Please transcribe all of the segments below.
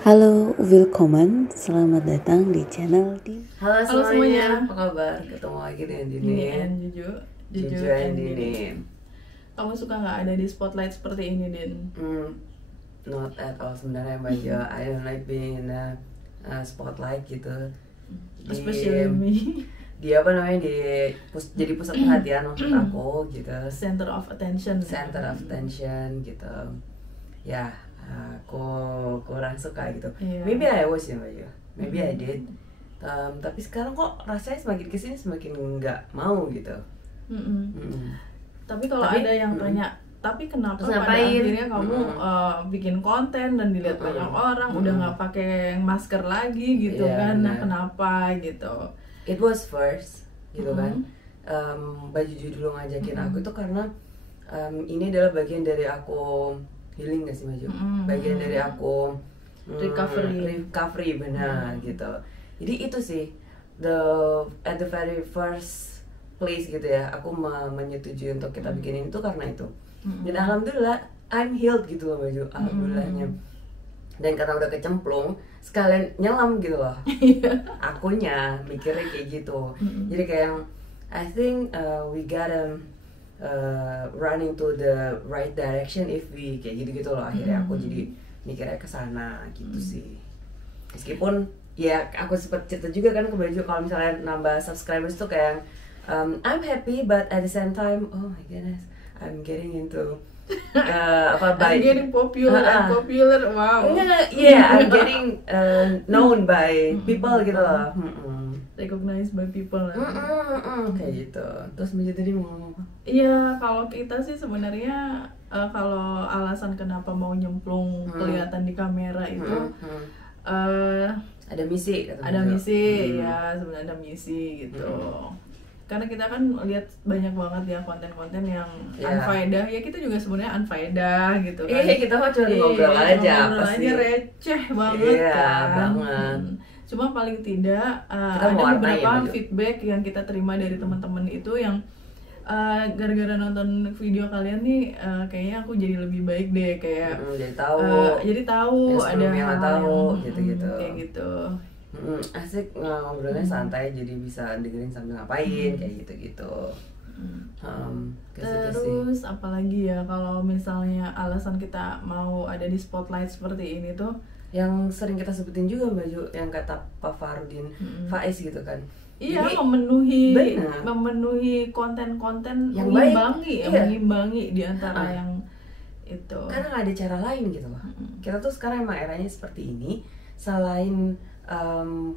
Halo, willkommen, selamat datang di channel di. Halo Halo semuanya. apa kabar? Ketemu lagi dengan Dini Dini and Juju Juju and Dini. Kamu suka nggak ada di spotlight seperti ini, Din? Not at all sebenarnya Mbak Jo. I don't like being in a spotlight gitu. Especially me. Dia apa namanya, jadi pusat perhatian untuk aku gitu. Center of attention. Center of attention gitu. Ya, aku kurang suka gitu. Iya. Maybe I was ya Mbak Jo. Maybe I did. Tapi sekarang kok rasanya semakin kesini semakin nggak mau gitu. Tapi kalau Tapi, ada yang tanya, tapi kenapa terus pada ngapain? akhirnya kamu bikin konten dan dilihat banyak orang, udah nggak pakai masker lagi gitu Iya, kan? Nah, benar. kenapa gitu? It was first gitu kan. Mbak Juju dulu ngajakin aku itu karena ini adalah bagian dari aku healing gak sih Mbak Juju? Bagian dari aku recovery benar gitu. Jadi itu sih at the very first place gitu ya, aku menyetujui untuk kita bikinin itu karena itu. Dan alhamdulillah I'm healed gitu loh Mbak Juju, alhamdulillahnya. Dan karena udah kecemplung, sekalian nyelam gitu loh. Akunya mikirnya kayak gitu. Jadi kayak I think we gotta running to the right direction if we kayak gitu-gitu loh. Akhirnya aku jadi mikirnya kesana gitu sih. Meskipun ya aku sempet cerita juga kan ke Baju kalau misalnya nambah subscribers tuh kayak I'm happy but at the same time oh my goodness I'm getting into I'm getting popular and popular, wow. Enggak, I'm getting known by people gitu loh. Recognized by people. Kayak gitu. Terus Mbak tadi mau ngomong apa? Iya, kalau kita sih sebenarnya kalau alasan kenapa mau nyemplung kelihatan di kamera itu Ada misi katanya. ada misi, ya sebenarnya ada misi gitu. Karena kita kan lihat banyak banget ya konten-konten yang unfaedah, ya kita juga sebenarnya unfaedah gitu kan. Iya, kita mah cuma ngobrol aja, ngobrol pasti. aja receh banget kan. Banget. Cuma paling tidak Kita ada mewarnai beberapa aja. feedback yang kita terima dari teman-teman itu yang gara-gara nonton video kalian nih kayaknya aku jadi lebih baik deh, kayak jadi tahu ada sebelumnya nggak hal-hal tahu, yang gitu-gitu. kayak gitu. Asik ngobrolnya santai, jadi bisa dengerin sambil ngapain kayak gitu-gitu. Ke situ sih. Terus apalagi ya kalau misalnya alasan kita mau ada di spotlight seperti ini tuh, Yang sering kita sebutin juga Mbak Ju, yang kata Pak Farudin Faiz gitu kan. iya, Jadi, benar. memenuhi konten-konten Yang mengimbangi, baik, mengimbangi di antara yang itu. karena nggak ada cara lain gitu loh. Kita tuh sekarang emang eranya seperti ini. Selain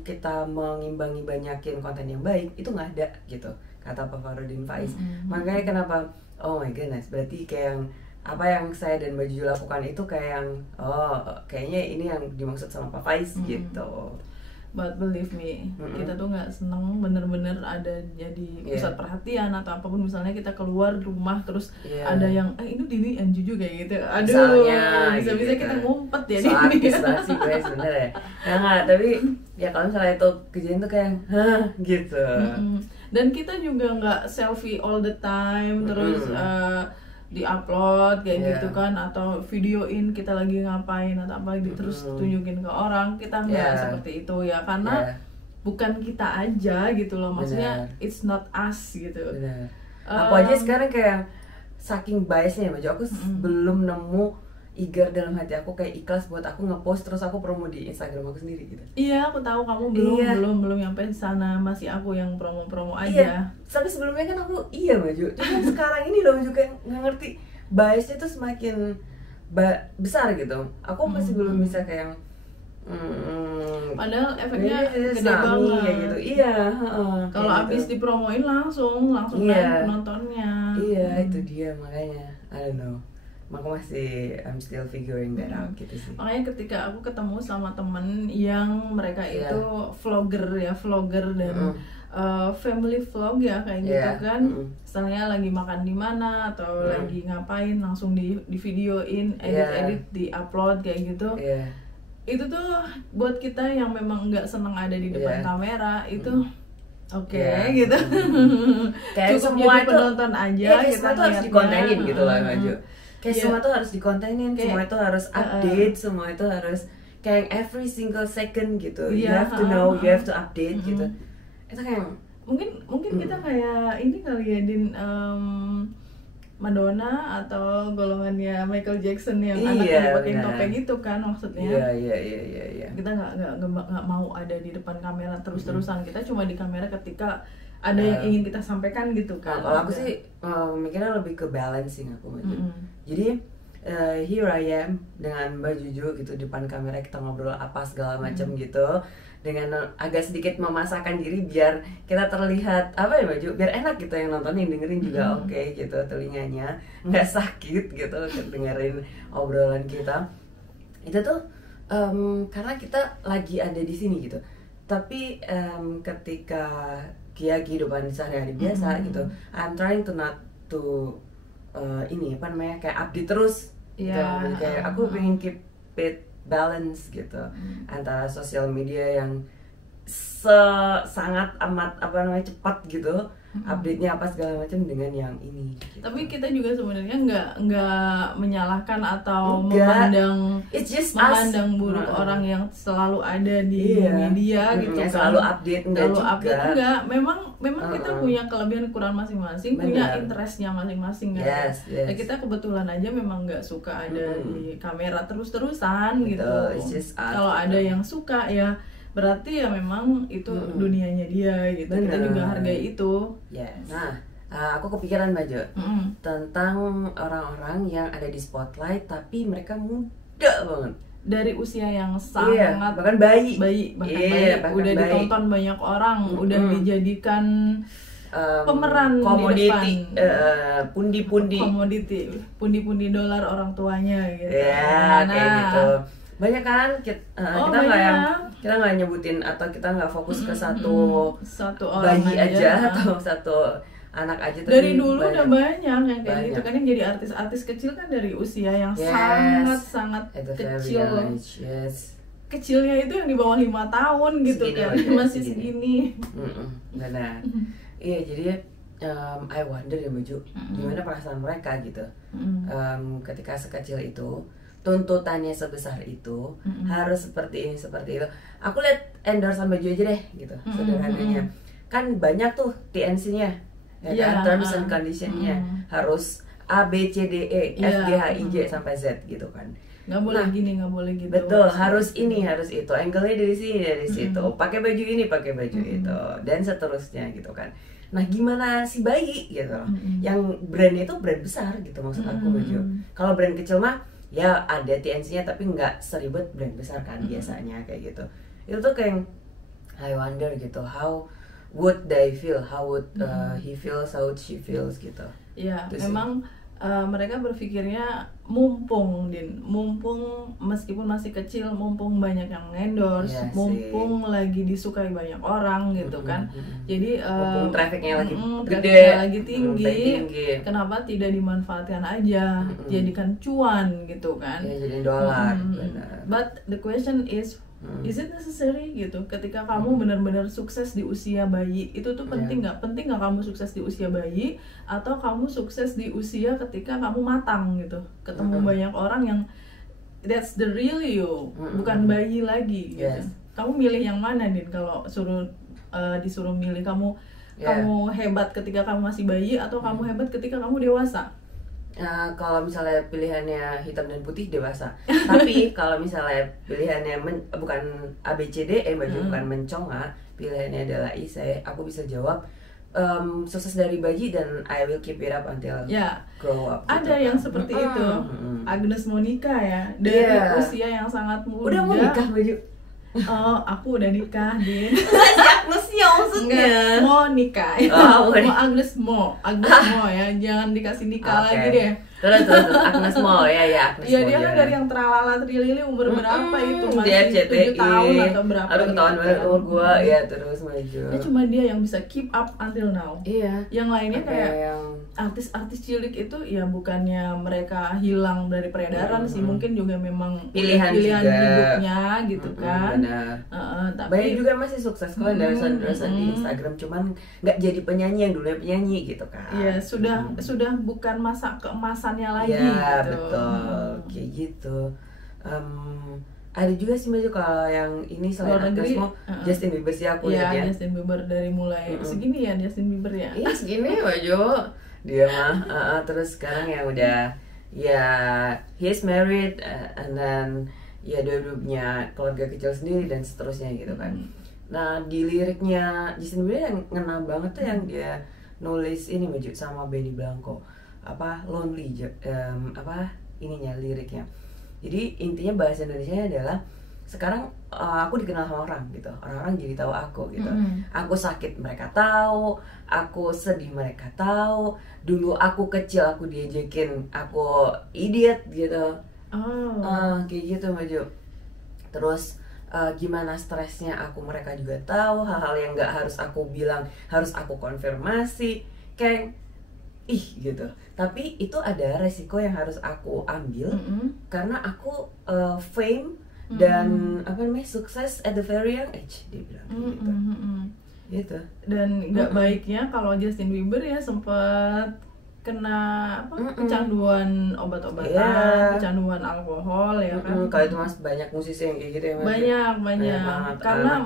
kita mengimbangi banyakin konten yang baik, itu nggak ada gitu, kata Pak Farudin Faiz. Makanya kenapa, oh my goodness, berarti kayak yang apa yang saya dan Mbak Juju lakukan itu kayak yang kayaknya ini yang dimaksud sama Pak Faiz gitu. But believe me, kita tuh nggak seneng bener-bener ada jadi pusat perhatian atau apapun. Misalnya kita keluar rumah terus ada yang ini Dini and Juju kayak gitu. Aduh, Misalnya, bisa-bisa gitu kita kan. ngumpet ya So di artis banget sih gue sebenernya. Ya nggak, tapi ya kalau misalnya itu kejadian tuh kayak gitu. Dan kita juga nggak selfie all the time terus di-upload kayak gitu kan, atau videoin kita lagi ngapain atau apa terus tunjukin ke orang. Kita nggak seperti itu ya, karena bukan kita aja gitu loh, maksudnya it's not us gitu. Bener. Aku aja sekarang kayak saking biasnya ya Mbak Jo, aku belum nemu eager dalam hati aku kayak ikhlas buat aku ngepost terus aku promo di Instagram aku sendiri gitu. Iya, aku tahu kamu belum nyampe sana, masih aku yang promo-promo aja. Iya, sampai sebelumnya kan aku Mbak Jo, cuman sekarang ini loh juga nggak ngerti biasnya tuh semakin besar gitu. Aku masih belum bisa kayak padahal efeknya gede kayak banget gitu. Iya, kalau kayak abis gitu. dipromoin langsung naik penontonnya. Iya, itu dia makanya I don't know. Aku masih I'm still figuring that out gitu sih. Makanya ketika aku ketemu sama temen yang mereka itu vlogger dan family vlog ya kayak gitu kan, misalnya lagi makan di mana atau lagi ngapain langsung di videoin, edit di-upload kayak gitu. Itu tuh buat kita yang memang nggak seneng ada di depan kamera itu gitu. Kayak Cukup semua jadi penonton aja, kayak kita semua tuh harus ngeliatnya. dikontenin gitu loh Maju. Kayak semua tuh harus dikontenin, semua itu harus update, semua itu harus kayak every single second gitu, you have to know, you have to update gitu. Itu kayak mungkin kita kayak ini kali ya, Din, Madonna atau golongannya Michael Jackson yang anaknya pakai topeng gitu kan maksudnya. Iya. Kita nggak mau ada di depan kamera terus-terusan. Kita cuma di kamera ketika ada yang ingin kita sampaikan gitu kan. Kalau aku sih mikirnya lebih ke balancing aku maju. Jadi here I am dengan Mbak Juju gitu depan kamera, kita ngobrol apa segala macam gitu, dengan agak sedikit memasakkan diri biar kita terlihat apa ya Mbak Ju, biar enak gitu yang nonton, yang dengerin juga oke gitu, telinganya nggak sakit gitu dengerin obrolan kita. Itu tuh karena kita lagi ada di sini gitu. Tapi ketika kehidupan sehari-hari biasa gitu, I'm trying to not to ini apa namanya kayak update terus. Kayak aku pengen keep it balance gitu antara sosial media yang sangat amat apa namanya cepat gitu, update-nya apa segala macam dengan yang ini gitu. Tapi kita juga sebenarnya nggak menyalahkan atau memandang buruk orang yang selalu ada di media gitu kan, selalu update enggak. Memang kita punya kelebihan kekurangan masing-masing, punya interestnya masing-masing kan. Ya, kita kebetulan aja memang nggak suka ada di kamera terus-terusan gitu. Kalau ada yang suka ya berarti ya memang itu dunianya dia gitu. Kita juga hargai itu. Nah, aku kepikiran Baju tentang orang-orang yang ada di spotlight tapi mereka muda banget, dari usia yang sangat bahkan bayi udah ditonton banyak orang, udah dijadikan pemeran komoditi, pundi-pundi dolar orang tuanya gitu. Kayak gitu. Banyak kan kita nggak nyebutin atau kita nggak fokus ke satu orang bayi aja atau satu anak aja. Dari dulu banyak. Udah banyak yang kayak gitu kan, yang jadi artis-artis kecil kan dari usia yang sangat kecil. Kecilnya itu yang di bawah 5 tahun gitu segini, kan masih segini. Benar. Iya, jadi I wonder ya Baju, gimana perasaan mereka gitu. Ketika sekecil itu, tuntutannya sebesar itu, harus seperti ini seperti itu. Aku lihat endorsean baju aja deh gitu, sederhananya. Kan banyak tuh TNC-nya, kan, terms and condition-nya harus A B C D E F G H I J sampai Z gitu kan. Nggak boleh gini, nggak boleh gitu. Betul, harus ini, harus itu, angle-nya dari sini, dari situ, pakai baju ini, pakai baju itu, dan seterusnya gitu kan. Nah, gimana si bayi gitu, yang brandnya itu brand besar gitu maksud aku baju. Kalau brand kecil mah ya ada TNC-nya tapi nggak seribet brand besar kan biasanya kayak gitu. Itu tuh kayak I wonder gitu, how would they feel, how would he feels, how would she feels gitu. Iya, memang mereka berpikirnya mumpung meskipun masih kecil, mumpung banyak yang endorse, mumpung lagi disukai banyak orang gitu kan. Jadi mumpung trafficnya lagi gede, lagi tinggi, kenapa tidak dimanfaatkan aja, jadikan cuan gitu kan. Ya, jadi dolar. But the question is it necessary gitu? Ketika kamu benar-benar sukses di usia bayi, itu tuh penting nggak? Penting nggak kamu sukses di usia bayi, atau kamu sukses di usia ketika kamu matang gitu, ketemu banyak orang yang that's the real you, bukan bayi lagi gitu. Kamu milih yang mana Din? Kalau disuruh milih, kamu hebat ketika kamu masih bayi atau kamu hebat ketika kamu dewasa? Kalau misalnya pilihannya hitam dan putih, dewasa. Tapi kalau misalnya pilihannya bukan ABCDE, bukan menconga, pilihannya adalah IC, aku bisa jawab sukses dari bayi dan I will keep it up until grow up. Ada yang seperti itu. Agnes Monica ya, dari usia yang sangat muda. Udah mau nikah Baju? Oh, aku udah nikah, Din. Si Agnesnya maksudnya? Mau nikah. Mau Agnes Mo ya, jangan dikasih nikah lagi deh. Terus Agnes Mo ya Agnes Mo. Ya dia kan dari yang teralala trilili umur berapa itu, masih 7 tahun atau berapa. Aduh, ketahuan banget umur gua ya, terus maju. Ya cuma dia yang bisa keep up until now. Iya. Yang lainnya kayak artis-artis cilik itu ya bukannya mereka hilang dari peredaran sih, mungkin juga memang pilihan hidupnya gitu kan. Tapi banyak juga masih sukses kok endorse-endorse di Instagram, cuman nggak jadi penyanyi yang dulunya penyanyi gitu kan. Iya, sudah bukan masa keemasannya lagi ya, gitu. Betul, kayak gitu. Ada juga sih baju kalau yang ini selain atas mau Justin Bieber sih aku lihat ya. Justin Bieber dari mulai segini ya Justin Bieber ya. Iya segini baju dia mah. Terus sekarang ya udah ya he's married and then ya dia udah punya keluarga kecil sendiri dan seterusnya gitu kan. Nah di liriknya Justin Bieber yang ngena banget tuh yang dia nulis ini baju sama Benny Blanco apa Lonely apa ininya liriknya. Jadi intinya bahasa Indonesianya adalah sekarang aku dikenal sama orang gitu, orang-orang jadi tahu aku gitu. Aku sakit mereka tahu, aku sedih mereka tahu. Dulu aku kecil aku diajakin aku idiot gitu. Kayak gitu maju. Terus gimana stresnya aku mereka juga tahu. Hal-hal yang nggak harus aku bilang harus aku konfirmasi. Kayak gitu. Tapi itu ada resiko yang harus aku ambil karena aku fame dan apa namanya sukses at the very young age dia bilang gitu. Dan nggak baiknya kalau Justin Bieber ya sempat kena kecanduan obat-obatan, kecanduan alkohol ya kan. Kalau itu mas banyak musisi yang kayak gitu ya mas. Banyak. Karena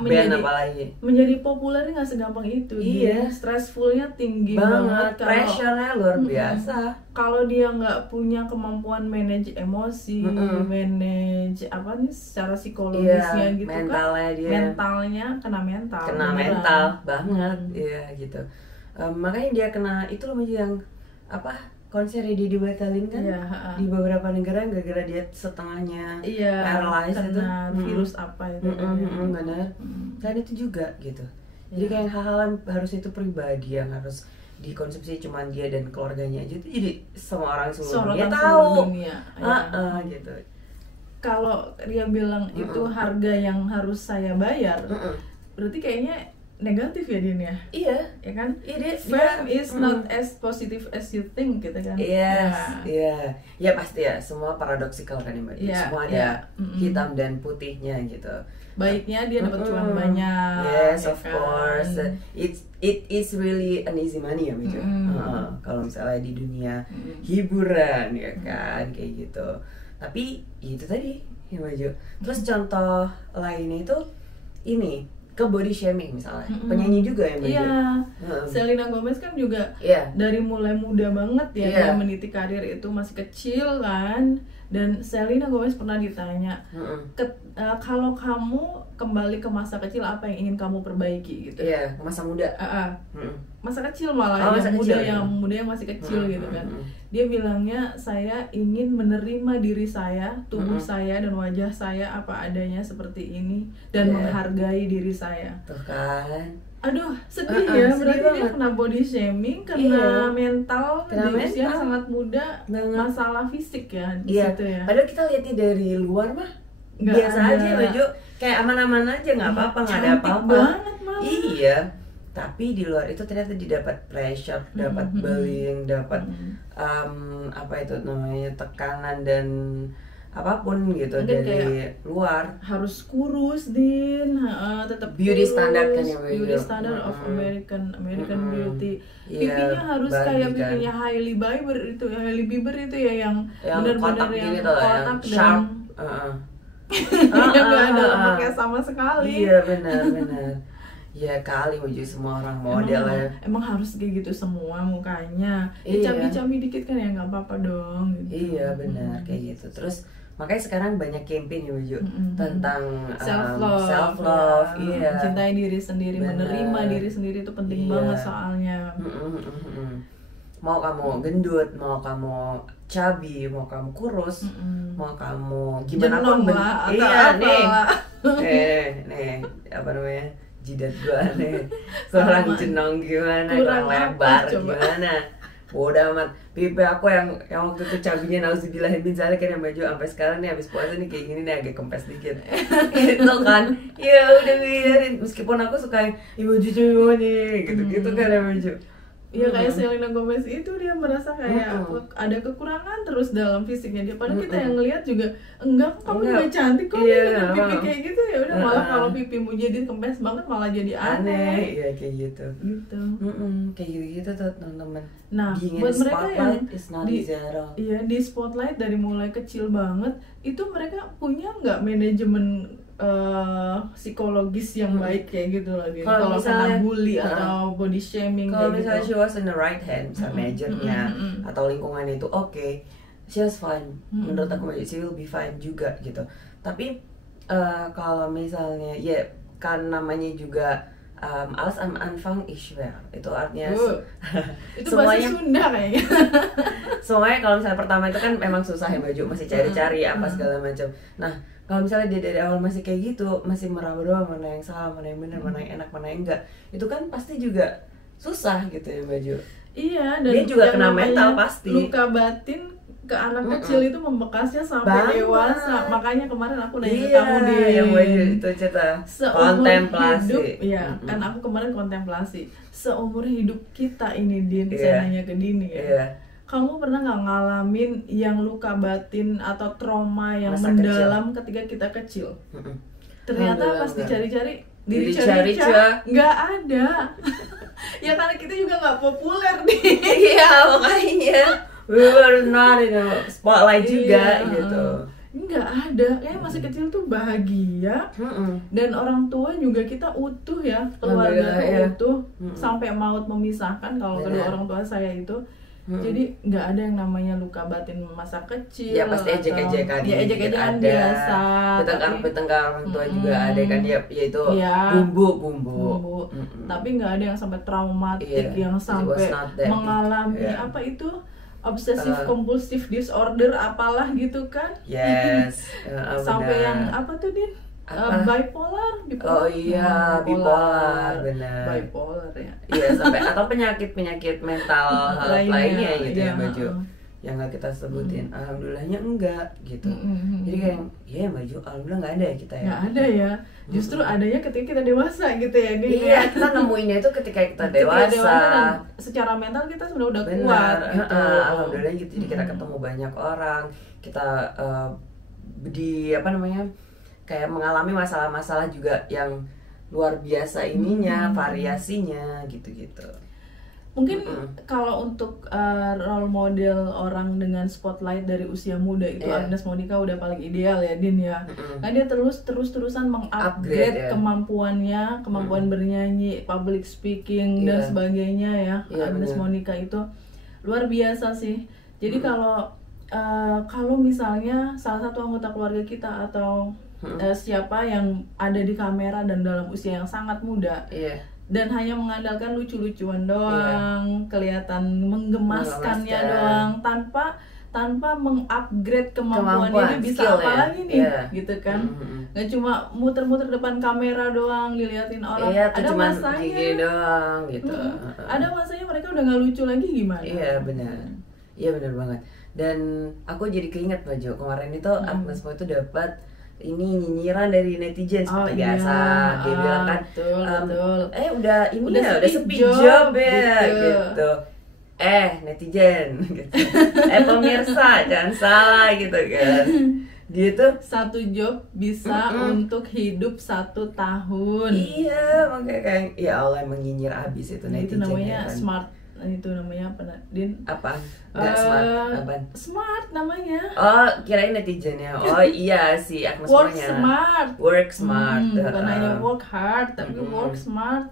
menjadi populer nggak segampang itu. Dia stressfulnya tinggi banget. Pressure-nya luar biasa. Kalau dia nggak punya kemampuan manage emosi, manage apa nih secara psikologisnya gitu mentalnya kan, dia. mentalnya kena mental banget, gitu. Makanya dia kena itu loh yang apa konsernya dia dibatalin kan di beberapa negara gara-gara dia setengahnya paralyzed itu virus apa itu benar kan itu juga gitu. Jadi kayak hal-hal yang harus itu pribadi yang harus dikonsumsi cuma dia dan keluarganya aja itu jadi semua orang seluruh dunia tahu gitu. Kalau dia bilang itu harga yang harus saya bayar berarti kayaknya negatif ya Din ya? Iya ya kan? Fame is not as positive as you think gitu kan? Ya pasti ya, semua paradoksikal kan Mbak. Semua ada hitam dan putihnya gitu. Baiknya dia dapat cuan banyak. Yes, of course. It is really an easy money ya Mbak. Kalau misalnya di dunia hiburan ya kan kayak gitu. Tapi itu tadi ya Mbak. Terus contoh lainnya itu ini ke body shaming misalnya, penyanyi juga ya Mbak. Selena Gomez kan juga dari mulai muda banget ya, dia meniti karir itu masih kecil kan. Dan Selena Gomez pernah ditanya, kalau kamu kembali ke masa kecil apa yang ingin kamu perbaiki gitu? Masa muda. Masa kecil malah yang muda yang masih kecil gitu kan. Dia bilangnya saya ingin menerima diri saya, tubuh saya dan wajah saya apa adanya seperti ini dan menghargai diri saya. Tuh kan. Aduh, sedih ya, berarti dia kena body shaming, kena mental di usia sangat muda, masalah fisik ya di situ ya. Padahal kita lihatnya dari luar mah biasa aja Baju, kayak aman-aman aja, nggak apa-apa, nggak ada apa-apa. Iya. Tapi di luar itu ternyata didapat pressure, dapat bullying, dapat apa itu namanya tekanan dan apapun gitu. Mungkin dari luar. Harus kurus Din, tetap beauty kurus, standard kan ya beauty standard of American beauty. Pipinya harus kayak pipinya Hailey Bieber itu ya yang benar-benar yang kotak dan yang nggak ada lemaknya sama sekali. Iya benar. Ya kali menuju semua orang model emang harus kayak gitu semua mukanya. Cabi-cabi dikit kan ya nggak apa-apa dong gitu. Iya benar kayak gitu. Terus makanya sekarang banyak campaign ya Meju tentang self love, mencintai diri sendiri, menerima diri sendiri itu penting banget soalnya. Mau kamu gendut, mau kamu cabi, mau kamu kurus, mau kamu gimana pun nih apa namanya jidat gua nih kurang jenong gimana, kurang lebar gimana, bodoh amat. Pipi aku yang waktu itu cabinya nauzubillahin min zalik kan yang baju sampai sekarang nih habis puasa nih kayak gini nih agak kempes dikit gitu kan. Ya udah biarin, meskipun aku suka ibu cucu nih gitu kan ya baju. Ya kayak Selena Gomez itu dia merasa kayak ada kekurangan terus dalam fisiknya dia. Padahal kita yang ngelihat juga enggak, kamu juga cantik kok dengan pipi kayak gitu ya udah malah kalau pipimu jadi kempes banget malah jadi aneh. Iya kayak gitu. Kayak gitu tuh teman-teman. Nah buat mereka yang di spotlight dari mulai kecil banget itu mereka punya nggak manajemen psikologis yang baik kayak gitu lagi. Kalau kena bully atau body shaming kalau kayak misalnya gitu. she was in the right hand, misalnya manajernya atau lingkungan itu oke, she was fine. Menurut aku she will be fine juga gitu. Tapi kalau misalnya ya kan namanya juga alles am Anfang ist schwer. Itu artinya itu bahasa Sunda kayaknya. Semuanya kalau misalnya pertama itu kan memang susah ya Baju, masih cari-cari apa segala macam. Nah kalau misalnya dia dari awal masih kayak gitu, masih meraba-raba mana yang salah, mana yang benar, mana yang enak, mana yang enggak, itu kan pasti juga susah gitu ya Baju. Iya, dan dia juga kena mental pasti. Luka batin ke anak kecil itu membekasnya sampai dewasa. Makanya kemarin aku nanya ke kamu di yang Baju itu cerita kontemplasi. Iya, kan aku kemarin kontemplasi. Seumur hidup kita ini Din, saya nanya ke Dini ya. Kamu pernah nggak ngalamin yang luka batin atau trauma yang masa mendalam ketika kita kecil? Ternyata pas dicari-cari, dicari-cari nggak ada. Ya karena kita juga nggak populer nih. Iya makanya we were not in the spotlight juga gitu. Nggak ada, kayak masih kecil tuh bahagia dan orang tua juga kita utuh ya, keluarga utuh sampai maut memisahkan kalau kedua orang tua saya itu. Jadi nggak ada yang namanya luka batin masa kecil. Ya pasti ejek-ejekan. Ya ejek-ejekan biasa. Bertengkar orang tua juga ada kan ya, yaitu bumbu. Tapi nggak ada yang sampai traumatik yang sampai mengalami apa itu obsessive compulsive disorder apalah gitu kan. Yes. Sampai yang apa tuh Din? Bipolar. Oh iya, bipolar, benar. Bipolar ya. Iya, sampai atau penyakit mental lainnya gitu ya Baju. Yang nggak kita sebutin. Alhamdulillahnya enggak gitu. Jadi kayak ya Baju, alhamdulillah nggak ada ya kita ya. Nggak ada ya. Justru adanya ketika kita dewasa gitu ya. Iya, kita nemuinnya itu ketika kita dewasa. Dan secara mental kita sudah udah kuat gitu. Alhamdulillah gitu. Jadi kita ketemu banyak orang, kita kayak mengalami masalah-masalah juga yang luar biasa ininya, variasinya gitu-gitu. Mungkin kalau untuk role model orang dengan spotlight dari usia muda itu Agnes Monica udah paling ideal ya Din ya. Kan dia terus-terusan mengupgrade kemampuannya, kemampuan bernyanyi, public speaking dan sebagainya ya. Agnes Monica itu luar biasa sih. Jadi kalau misalnya salah satu anggota keluarga kita atau siapa yang ada di kamera dan dalam usia yang sangat muda dan hanya mengandalkan lucu-lucuan doang, kelihatan menggemaskannya doang tanpa mengupgrade kemampuannya, dia bisa apa lagi nih gitu kan. Nggak cuma muter-muter depan kamera doang diliatin orang, ada masanya doang gitu. Ada masanya mereka udah nggak lucu lagi gimana. Iya benar banget. Dan aku jadi keinget Baju, kemarin itu Agnes Mo itu dapat ini nyinyiran dari netizen seperti biasa. Dia bilang kan betul. udah sepi job ya gitu. Netizen gitu. Pemirsa jangan salah gitu kan. Dia tuh satu job bisa untuk hidup 1 tahun. Iya, makanya kayak ya Allah emang nyinyir abis itu netizen. Itu namanya kan. smart. Itu namanya apa Din? Apa? Nggak smart, apaan? Smart namanya. Oh, kirain netizennya. Oh iya si Agnes Work smart. Bukan hanya work hard, tapi work smart.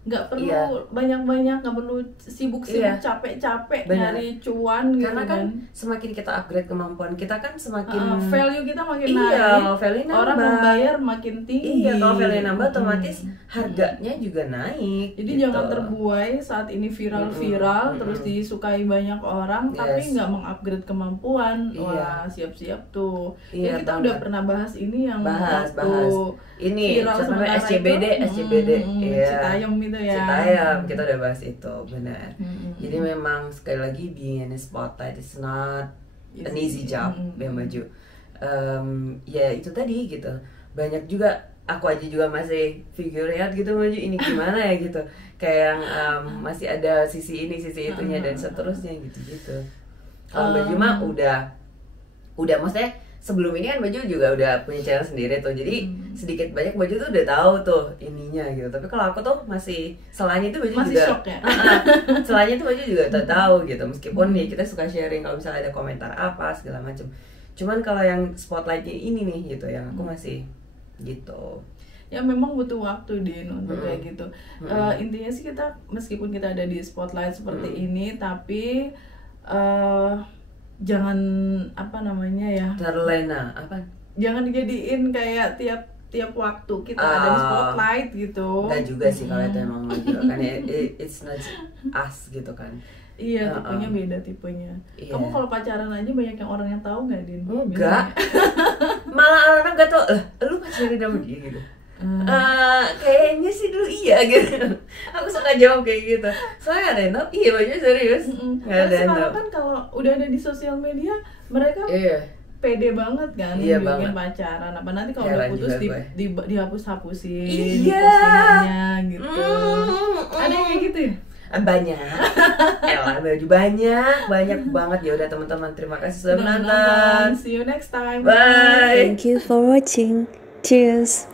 Nggak perlu banyak-banyak, nggak perlu sibuk-sibuk capek-capek nyari cuan gitu. Karena kan semakin kita upgrade kemampuan kita kan semakin value kita makin naik. Value nambah. Orang membayar makin tinggi. Iya, kalau value nambah otomatis harganya juga naik. Jadi jangan terbuai saat ini viral terus disukai banyak orang tapi nggak mengupgrade kemampuan. Wah, siap-siap tuh. Kita udah pernah bahas ini yang bahas ini viral SCBD Citayam itu ya. Citayam, kita udah bahas itu, benar. Jadi memang sekali lagi being in a spotlight is not an easy job, Baju. Ya itu tadi gitu. Banyak juga aku aja juga masih figure out gitu Maju, ini gimana ya gitu, kayak yang masih ada sisi ini sisi itunya dan seterusnya gitu. Kalau Baju mah udah maksudnya sebelum ini kan Baju juga udah punya channel sendiri tuh, jadi sedikit banyak Baju tuh udah tahu tuh ininya gitu. Tapi kalau aku tuh masih selanya itu Baju masih juga shock ya? selanya itu Baju juga udah tahu gitu, meskipun ya kita suka sharing kalau misalnya ada komentar apa segala macam. Cuman kalau yang spotlightnya ini nih gitu, yang aku masih gitu. Ya memang butuh waktu Din untuk kayak gitu. Intinya sih kita meskipun kita ada di spotlight seperti ini, tapi jangan apa namanya ya, terlena apa? Jangan dijadiin kayak tiap waktu kita ada di spotlight gitu. Enggak juga sih kalau itu emang juga kan ya, it's not us gitu kan. Iya, tipenya beda tipenya. Iya. Kamu kalau pacaran aja banyak yang orang yang tahu nggak Din? Enggak. Malah orang gak tau, lu pacaran sama dia gitu. Kayaknya sih dulu iya gitu. Aku suka jawab kayak gitu. Soalnya ada yang tau, iya Baju serius. Nggak ada yang sekarang tau. kan kalau udah ada di sosial media, mereka pede banget kan, Iya bikin banget. pacaran. Apa nanti kalau Heran udah putus juga dihapus-hapusin Iya. postingannya gitu. Ada yang kayak gitu ya? Banyak. Elah Baju banyak banget. Ya udah teman-teman, terima kasih sudah menonton. See you next time. Bye. Thank you for watching. Cheers.